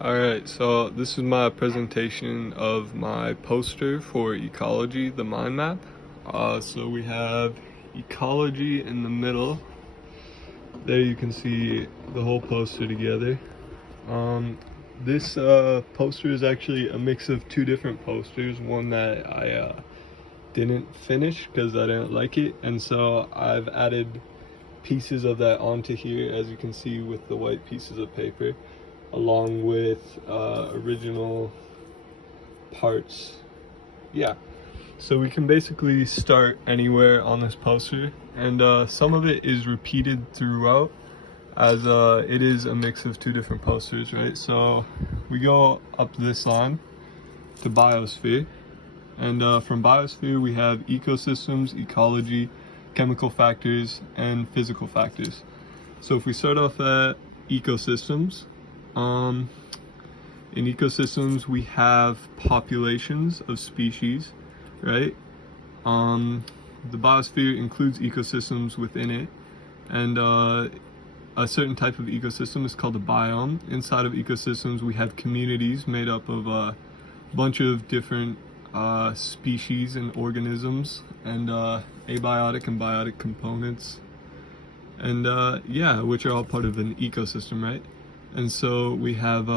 Alright, so this is my presentation of my poster for ecology, the mind map. So we have ecology in the middle. There you can see the whole poster together. This poster is actually a mix of two different posters. One that I didn't finish because I didn't like it, and so I've added pieces of that onto here, as you can see with the white pieces of paper, along with original parts. Yeah, so we can basically start anywhere on this poster, and some of it is repeated throughout, as it is a mix of two different posters, right? So we go up this line to biosphere, and from biosphere we have ecosystems, ecology, chemical factors, and physical factors. So if we start off at ecosystems, in ecosystems we have populations of species, right? The biosphere includes ecosystems within it, and a certain type of ecosystem is called a biome. Inside of ecosystems we have communities made up of a bunch of different species and organisms, and abiotic and biotic components, and yeah, which are all part of an ecosystem, right? And so we have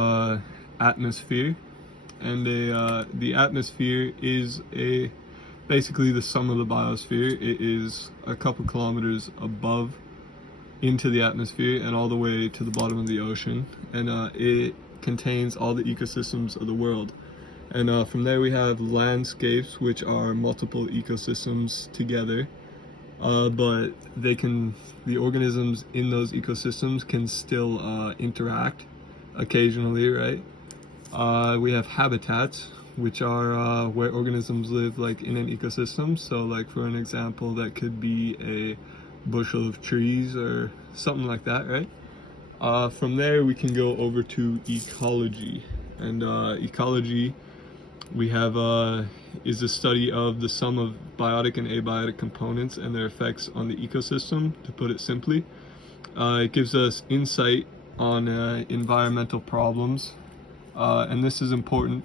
atmosphere, and the atmosphere is basically the sum of the biosphere. It is a couple kilometers above into the atmosphere and all the way to the bottom of the ocean, and it contains all the ecosystems of the world. And from there we have landscapes, which are multiple ecosystems together, but the organisms in those ecosystems can still interact occasionally, right? We have habitats, which are where organisms live, like in an ecosystem. So like for an example, that could be a bushel of trees or something like that, right? From there we can go over to ecology, and ecology we have is a study of the sum of biotic and abiotic components and their effects on the ecosystem, to put it simply. It gives us insight on environmental problems, and this is important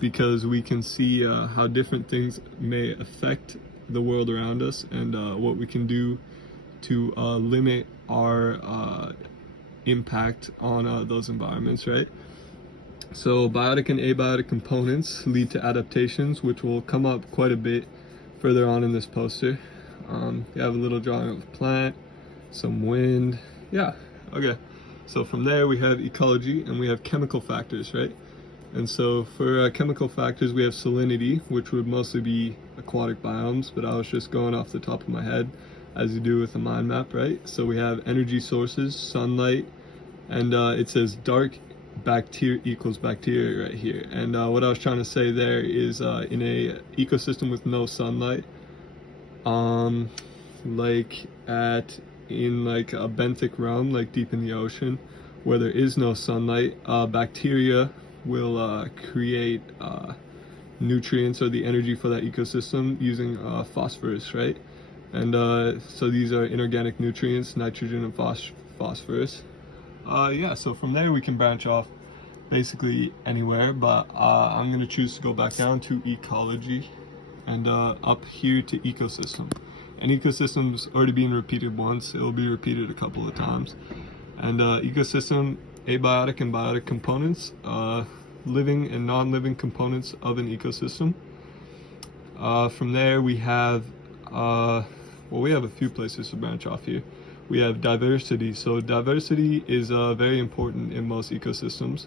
because we can see how different things may affect the world around us, and what we can do to limit our impact on those environments, right? So biotic and abiotic components lead to adaptations, which will come up quite a bit further on in this poster. You have a little drawing of a plant, some wind. Yeah, okay. So from there we have ecology, and we have chemical factors, right? And so for chemical factors we have salinity, which would mostly be aquatic biomes, but I was just going off the top of my head, as you do with a mind map, right? So we have energy sources, sunlight, and it says dark bacteria equals bacteria right here. And what I was trying to say there is in a ecosystem with no sunlight, like in like a benthic realm, like deep in the ocean where there is no sunlight, bacteria will create nutrients or the energy for that ecosystem using phosphorus, right? And so these are inorganic nutrients, nitrogen and phosphorus. Yeah, so from there we can branch off basically anywhere, but I'm going to choose to go back down to ecology, and up here to ecosystem. And ecosystem's already been repeated once, it will be repeated a couple of times. And ecosystem, abiotic and biotic components, living and non-living components of an ecosystem. From there we have, well, we have a few places to branch off here. We have diversity. So diversity is very important in most ecosystems.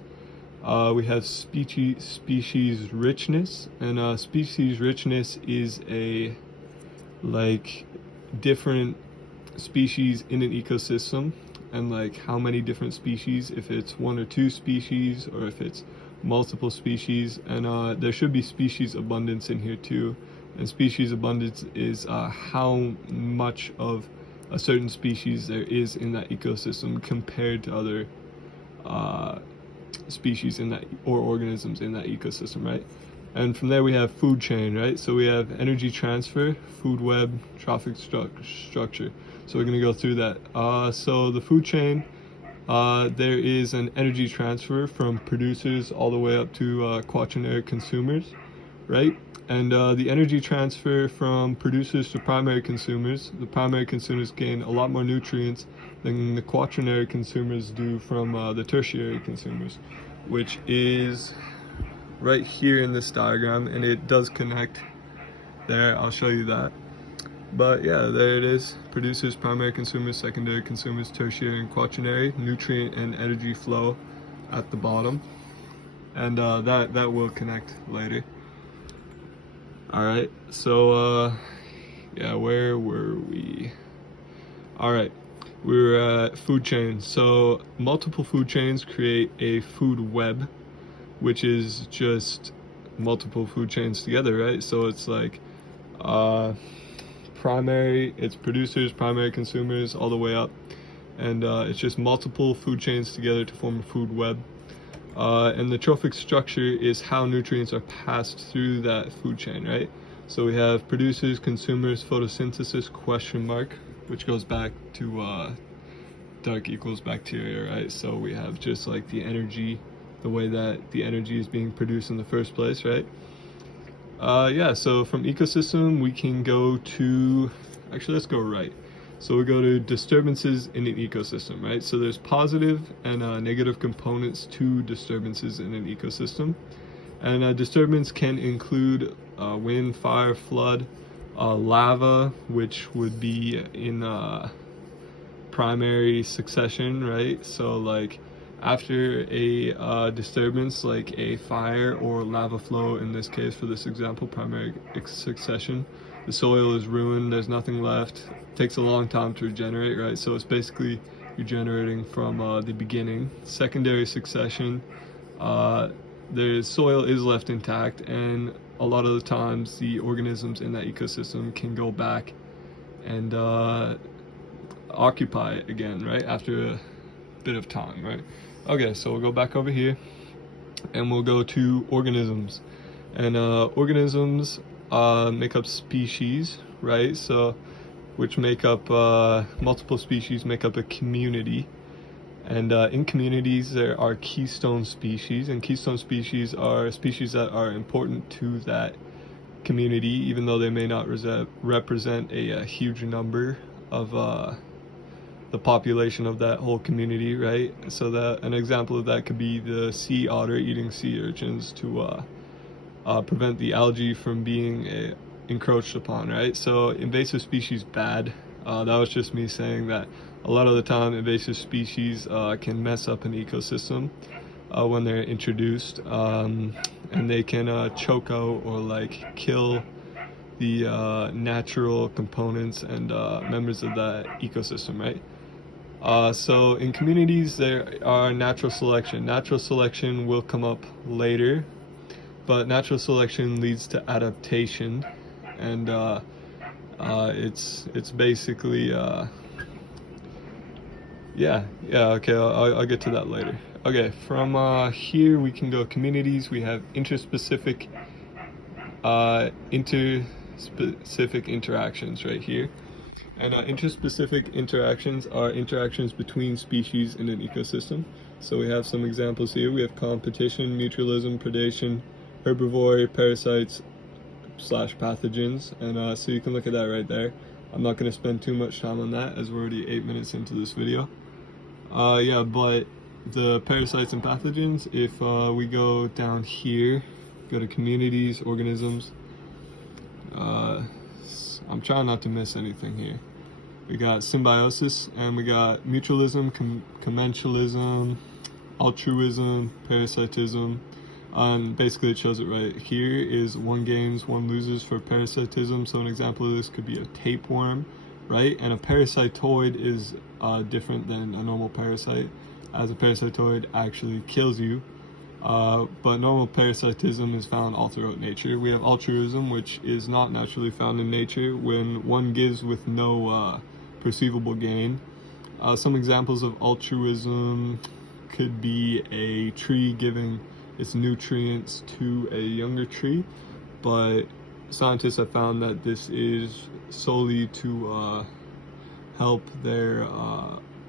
We have species richness, and species richness is a like different species in an ecosystem, and like how many different species, if it's one or two species or if it's multiple species. And there should be species abundance in here too, and species abundance is how much of a certain species there is in that ecosystem compared to other species in that, or organisms in that ecosystem, right? And from there we have food chain, right? So we have energy transfer, food web, trophic structure. So we're going to go through that. So the food chain there is an energy transfer from producers all the way up to quaternary consumers, right? And the energy transfer from producers to primary consumers, the primary consumers gain a lot more nutrients than the quaternary consumers do from the tertiary consumers, which is right here in this diagram, and it does connect there. I'll show you that. But yeah, there it is. Producers, primary consumers, secondary consumers, tertiary and quaternary, nutrient and energy flow at the bottom. And that will connect later. Alright, so yeah, where were we? Alright, we were at food chains. So multiple food chains create a food web, which is just multiple food chains together, right? So it's like it's producers, primary consumers, all the way up, and it's just multiple food chains together to form a food web. And the trophic structure is how nutrients are passed through that food chain, right? So we have producers, consumers, photosynthesis, question mark, which goes back to dark equals bacteria, right? So we have just like the energy, the way that the energy is being produced in the first place, right? Yeah, so from ecosystem we can go to, actually let's go right. So we go to disturbances in an ecosystem, right? So there's positive and negative components to disturbances in an ecosystem. And a disturbance can include wind, fire, flood, lava, which would be in primary succession, right? So like after a disturbance like a fire or lava flow, in this case for this example, primary succession, the soil is ruined, there's nothing left, it takes a long time to regenerate, right? So it's basically regenerating from the beginning. Secondary succession, the soil is left intact, and a lot of the times the organisms in that ecosystem can go back and occupy it again, right, after a bit of time, right? Okay, so we'll go back over here and we'll go to organisms. And organisms make up species, right? So which make up multiple species make up a community. And in communities there are keystone species, and keystone species are species that are important to that community, even though they may not represent a huge number of the population of that whole community, right? So that an example of that could be the sea otter eating sea urchins to prevent the algae from being encroached upon, right? So invasive species bad. That was just me saying that a lot of the time invasive species can mess up an ecosystem when they're introduced, and they can choke out or like kill the natural components and members of that ecosystem, right? So in communities there are natural selection. Natural selection will come up later, but natural selection leads to adaptation, and it's basically okay, I'll get to that later. Okay, from here we can go communities. We have interspecific interactions right here. And interspecific interactions are interactions between species in an ecosystem. So we have some examples here. We have competition, mutualism, predation, herbivory, parasites / pathogens. And so you can look at that right there. I'm not going to spend too much time on that as we're already 8 minutes into this video. Yeah, but the parasites and pathogens, if we go down here, go to communities, organisms, I'm trying not to miss anything here. We got symbiosis, and we got mutualism, commensalism, altruism, parasitism, and basically it shows it right here is one gains, one loses for parasitism. So an example of this could be a tapeworm, right? And a parasitoid is different than a normal parasite, as a parasitoid actually kills you. But normal parasitism is found all throughout nature. We have altruism, which is not naturally found in nature, when one gives with no perceivable gain. Some examples of altruism could be a tree giving its nutrients to a younger tree, but scientists have found that this is solely to help their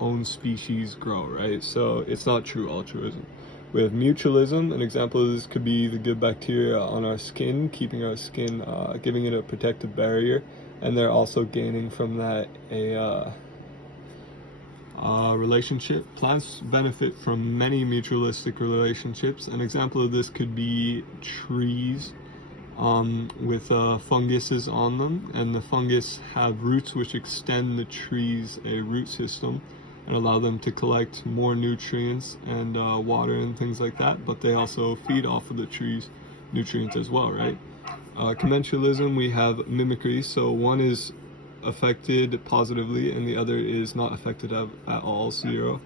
own species grow, right? So it's not true altruism. We have mutualism. An example of this could be the good bacteria on our skin, keeping our skin, giving it a protective barrier, and they're also gaining from that a relationship. Plants benefit from many mutualistic relationships. An example of this could be trees with funguses on them, and the fungus have roots which extend the trees a root system and allow them to collect more nutrients and water and things like that, but they also feed off of the trees nutrients as well, right? Commensalism, we have mimicry, so one is affected positively and the other is not affected at all, zero.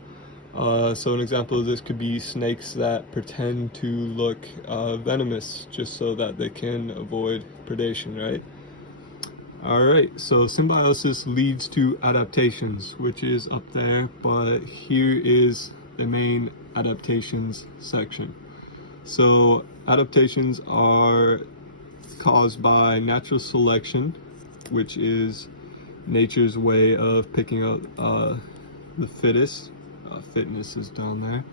So an example of this could be snakes that pretend to look venomous just so that they can avoid predation, right? Alright, so symbiosis leads to adaptations, which is up there, but here is the main adaptations section. So adaptations are caused by natural selection, which is nature's way of picking up the fittest. Fitness is down there.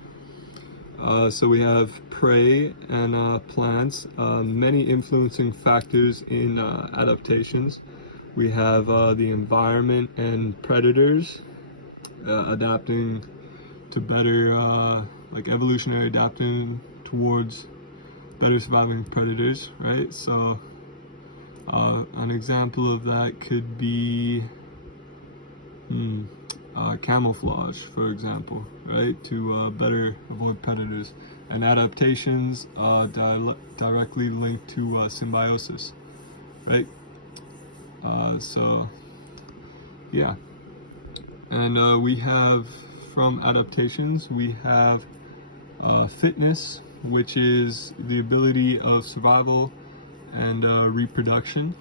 So we have prey and plants, many influencing factors in adaptations. We have the environment and predators adapting to better, like evolutionary adapting towards better surviving predators, right? So an example of that could be camouflage, for example, right? To better avoid predators. And adaptations directly linked to symbiosis, right? So, yeah. And we have, from adaptations, we have fitness, which is the ability of survival and reproduction.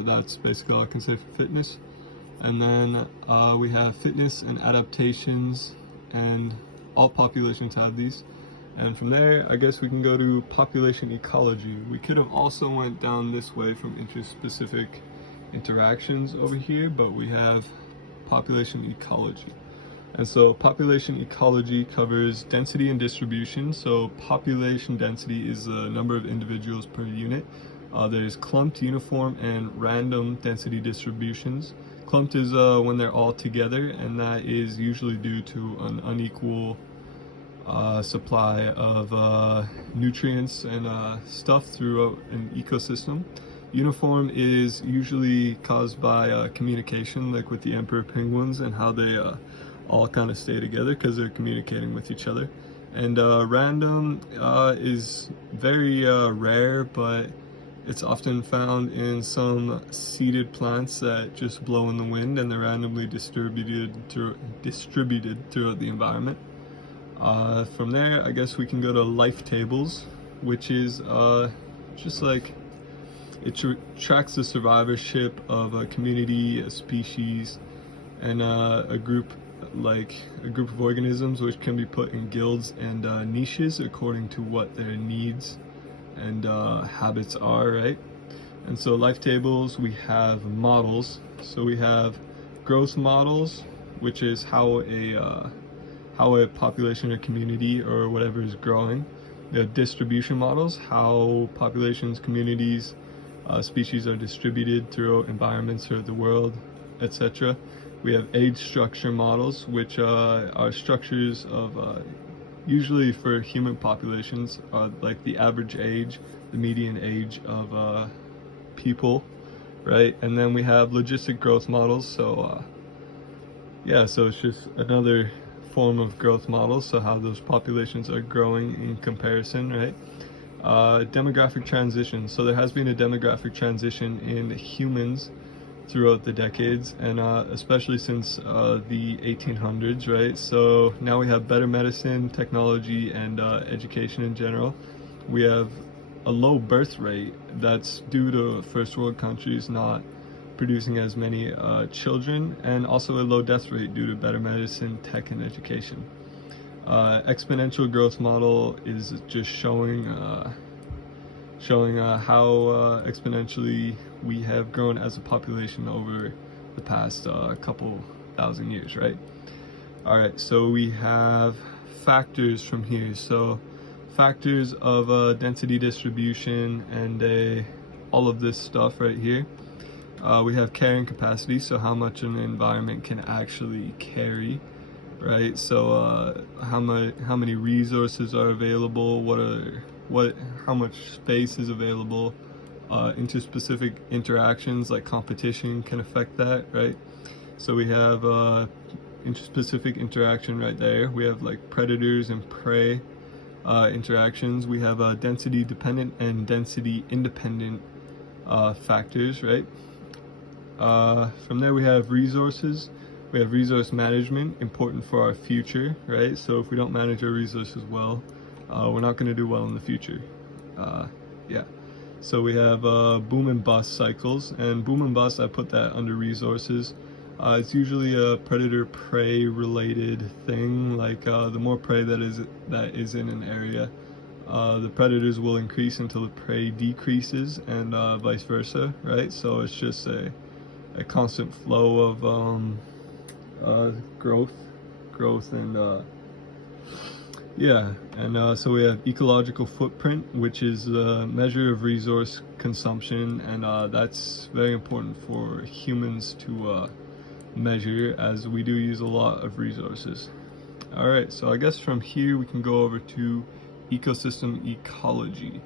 That's basically all I can say for fitness. And then we have fitness and adaptations, and all populations have these. And from there, I guess we can go to population ecology. We could have also went down this way from interspecific interactions over here, but we have population ecology. And so population ecology covers density and distribution. So population density is the number of individuals per unit. There's clumped, uniform, and random density distributions. Clumped is when they're all together, and that is usually due to an unequal supply of nutrients and stuff through an ecosystem. Uniform is usually caused by communication, like with the emperor penguins and how they all kind of stay together because they're communicating with each other. And random is very rare, but it's often found in some seeded plants that just blow in the wind, and they're randomly distributed throughout the environment. From there, I guess we can go to life tables, which is just like it tracks the survivorship of a community, a species, and a group of organisms, which can be put in guilds and niches according to what their needs and habits are, right? And so life tables, we have models. So we have growth models, which is how a population or community or whatever is growing. We have distribution models, how populations, communities, species are distributed through environments throughout the world, etc. We have age structure models, which are structures of usually for human populations, like the average age, the median age of people, right? And then we have logistic growth models. So yeah, so it's just another form of growth models, so how those populations are growing in comparison, right? Demographic transition. So there has been a demographic transition in humans throughout the decades, and especially since the 1800s, right? So now we have better medicine, technology, and education in general. We have a low birth rate that's due to first world countries not producing as many children, and also a low death rate due to better medicine, tech, and education. Exponential growth model is just showing how exponentially we have grown as a population over the past couple 100,000 years, right? All right, so we have factors from here. So factors of density distribution and all of this stuff right here. We have carrying capacity, so how much an environment can actually carry, right? So how many resources are available, how much space is available. Interspecific interactions like competition can affect that, right? So we have interspecific interaction right there. We have like predators and prey interactions. We have density dependent and density independent factors, right? From there we have resources. We have resource management, important for our future, right? So if we don't manage our resources well, we're not going to do well in the future. Yeah. So we have boom and bust cycles, and boom and bust, I put that under resources. It's usually a predator-prey related thing. Like the more prey that is in an area, the predators will increase until the prey decreases, and vice versa, right? So it's just a constant flow of growth and yeah. And so we have ecological footprint, which is a measure of resource consumption, and that's very important for humans to measure, as we do use a lot of resources. All right, so I guess from here we can go over to ecosystem ecology.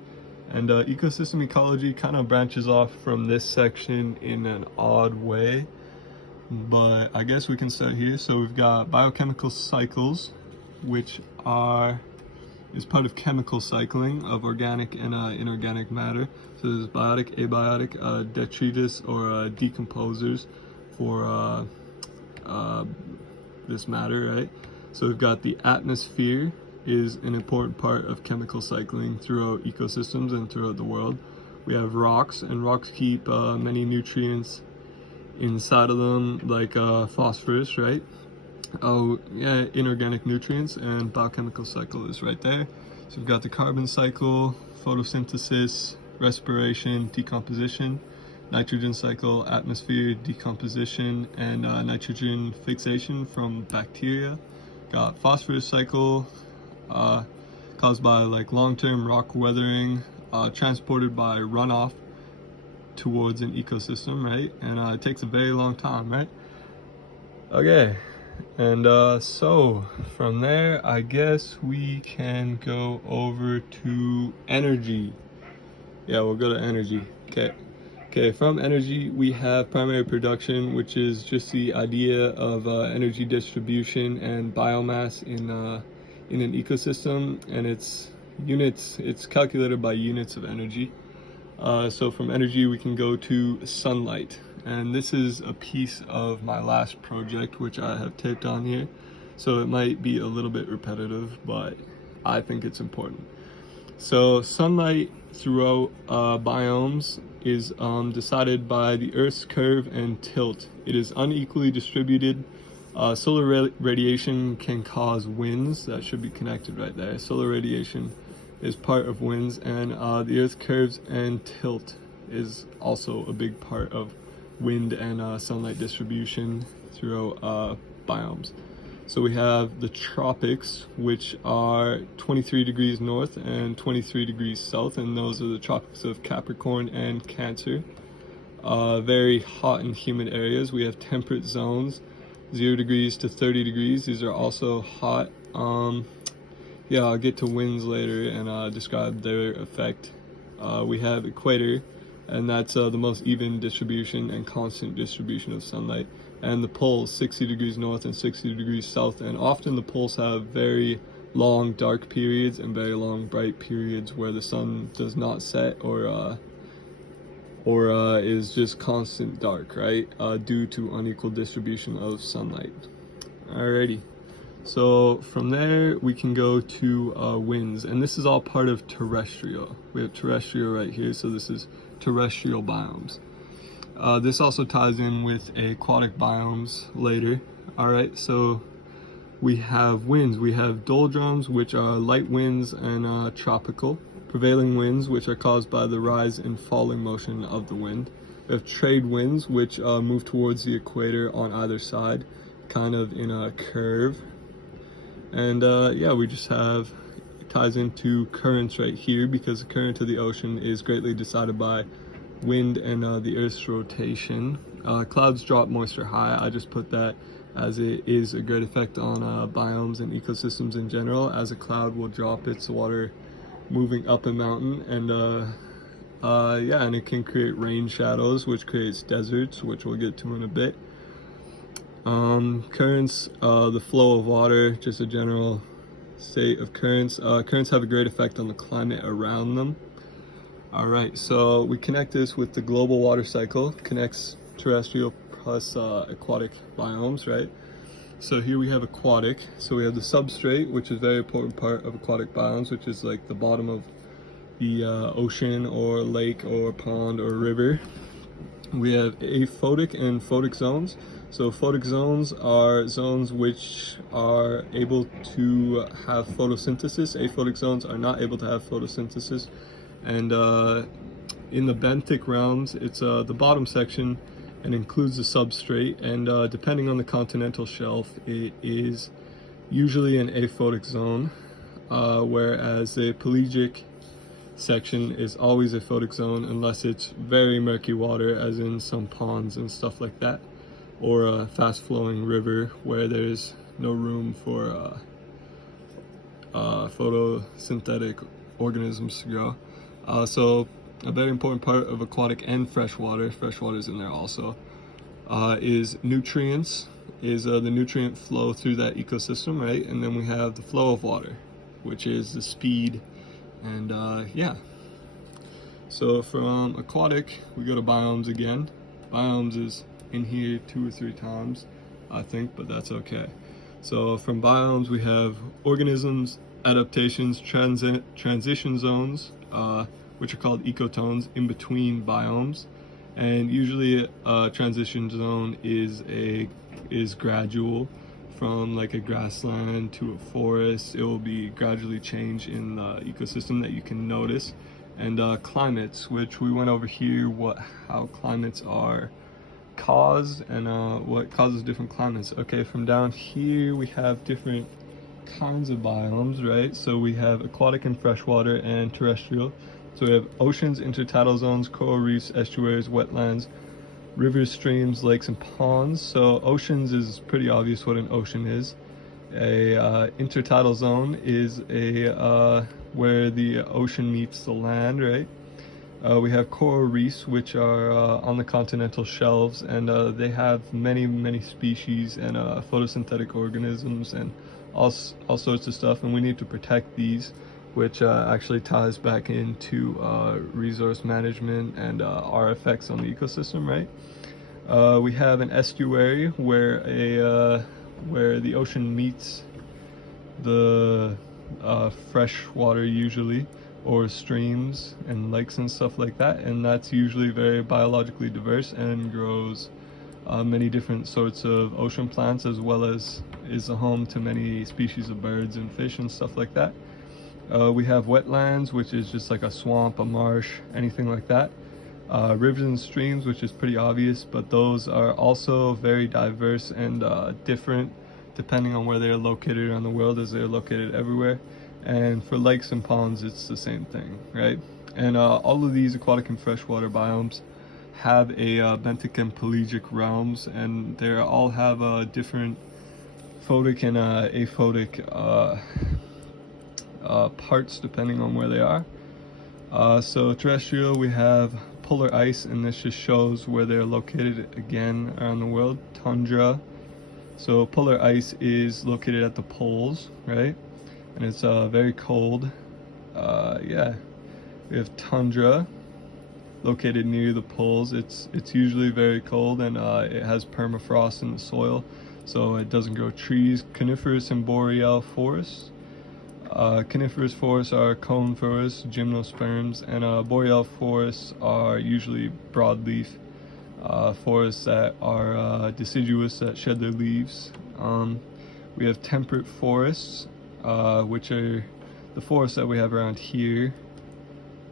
And ecosystem ecology kind of branches off from this section in an odd way, but I guess we can start here. So we've got biochemical cycles, which is part of chemical cycling of organic and inorganic matter. So there's biotic, abiotic, detritus or decomposers for this matter, right? So we've got the atmosphere is an important part of chemical cycling throughout ecosystems and throughout the world. We have rocks, and rocks keep many nutrients inside of them, like phosphorus, right? Oh yeah, inorganic nutrients, and biochemical cycle is right there. So we've got the carbon cycle, photosynthesis, respiration, decomposition, nitrogen cycle, atmosphere, decomposition, and nitrogen fixation from bacteria. Got phosphorus cycle, caused by like long-term rock weathering, transported by runoff towards an ecosystem, right? And it takes a very long time, right? Okay. And so from there, I guess we can go over to energy. Yeah, we'll go to energy. Okay, from energy, we have primary production, which is just the idea of energy distribution and biomass in an ecosystem, and it's calculated by units of energy. So from energy, we can go to sunlight. And this is a piece of my last project, which I have taped on here. So it might be a little bit repetitive, but I think it's important. So sunlight throughout biomes is decided by the Earth's curve and tilt. It is unequally distributed. Solar radiation can cause winds. That should be connected right there. Solar radiation is part of winds, and the Earth's curves and tilt is also a big part of wind and sunlight distribution throughout biomes. So we have the tropics, which are 23 degrees north and 23 degrees south, and those are the tropics of Capricorn and Cancer. Very hot and humid areas. We have temperate zones, 0 degrees to 30 degrees. These are also hot. Yeah, I'll get to winds later and describe their effect. We have equator, and that's the most even distribution and constant distribution of sunlight. And the poles, 60 degrees north and 60 degrees south, and often the poles have very long dark periods and very long bright periods where the sun does not set or is just constant dark, right? Due to unequal distribution of sunlight. Alrighty. So from there we can go to winds, and this is all part of terrestrial. We have terrestrial right here, so this is terrestrial biomes. This also ties in with aquatic biomes later. Alright, so we have winds. We have doldrums, which are light winds, and tropical. Prevailing winds, which are caused by the rise and falling motion of the wind. We have trade winds, which move towards the equator on either side. kind of in a curve. And yeah, we just have, it ties into currents right here, because the current of the ocean is greatly decided by wind and the Earth's rotation. Clouds drop moisture high. I just put that as it is a great effect on biomes and ecosystems in general, as a cloud will drop its water moving up a mountain. And yeah, and it can create rain shadows, which creates deserts, which we'll get to in a bit. Currents, the flow of water, just a general state of currents. Currents have a great effect on the climate around them. All right, so we connect this with the global water cycle, connects terrestrial plus aquatic biomes, right? So here we have aquatic. So we have the substrate, which is a very important part of aquatic biomes, which is like the bottom of the ocean or lake or pond or river. We have aphotic and photic zones. So photic zones are zones which are able to have photosynthesis. Aphotic zones are not able to have photosynthesis. And in the benthic realms, it's the bottom section and includes the substrate. And depending on the continental shelf, it is usually an aphotic zone, whereas the pelagic section is always a photic zone unless it's very murky water, as in some ponds and stuff like that, or a fast flowing river where there's no room for photosynthetic organisms to grow. So a very important part of aquatic and freshwater is in there also, is nutrients, is the nutrient flow through that ecosystem, right? And then we have the flow of water, which is the speed. And yeah, so from aquatic we go to biomes again. Biomes is in here 2 or 3 times, I think, but that's okay. So from biomes we have organisms, adaptations, transition zones, which are called ecotones, in between biomes. And usually a transition zone is gradual. From like a grassland to a forest, it will be gradually change in the ecosystem that you can notice. And climates, which we went over here, how climates are caused and what causes different climates. Okay, from down here we have different kinds of biomes, right? So we have aquatic and freshwater and terrestrial. So we have oceans, intertidal zones, coral reefs, estuaries, wetlands, rivers, streams, lakes, and ponds. So oceans is pretty obvious what an ocean is. A intertidal zone is where the ocean meets the land, right? We have coral reefs, which are on the continental shelves, and they have many species and photosynthetic organisms and all sorts of stuff, and we need to protect these, which actually ties back into resource management and our effects on the ecosystem, right? We have an estuary where the ocean meets the fresh water usually, or streams and lakes and stuff like that, and that's usually very biologically diverse and grows many different sorts of ocean plants, as well as is the home to many species of birds and fish and stuff like that. We have wetlands, which is just like a swamp, a marsh, anything like that. Rivers and streams, which is pretty obvious, but those are also very diverse and different depending on where they're located around the world, as they're located everywhere. And for lakes and ponds, it's the same thing, right? And all of these aquatic and freshwater biomes have a benthic and pelagic realms, and they all have different photic and aphotic parts depending on where they are. So terrestrial, we have polar ice, and this just shows where they're located again around the world. Tundra. So polar ice is located at the poles, right? And it's very cold. Yeah, we have tundra located near the poles. It's usually very cold, and it has permafrost in the soil, so it doesn't grow trees. Coniferous and boreal forests. Coniferous forests are cone forests, gymnosperms, and boreal forests are usually broadleaf forests that are deciduous, that shed their leaves. We have temperate forests, which are the forests that we have around here,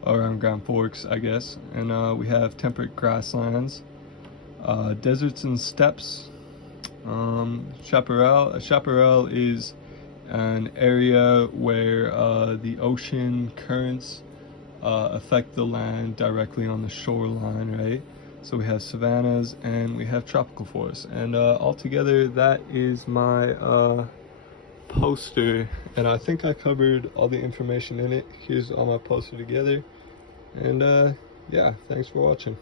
around Grand Forks, I guess. And we have temperate grasslands, deserts and steppes. Chaparral. A chaparral is an area where the ocean currents affect the land directly on the shoreline, right? So we have savannas and we have tropical forests, and altogether that is my poster, and I think I covered all the information in it. Here's all my poster together, and yeah, thanks for watching.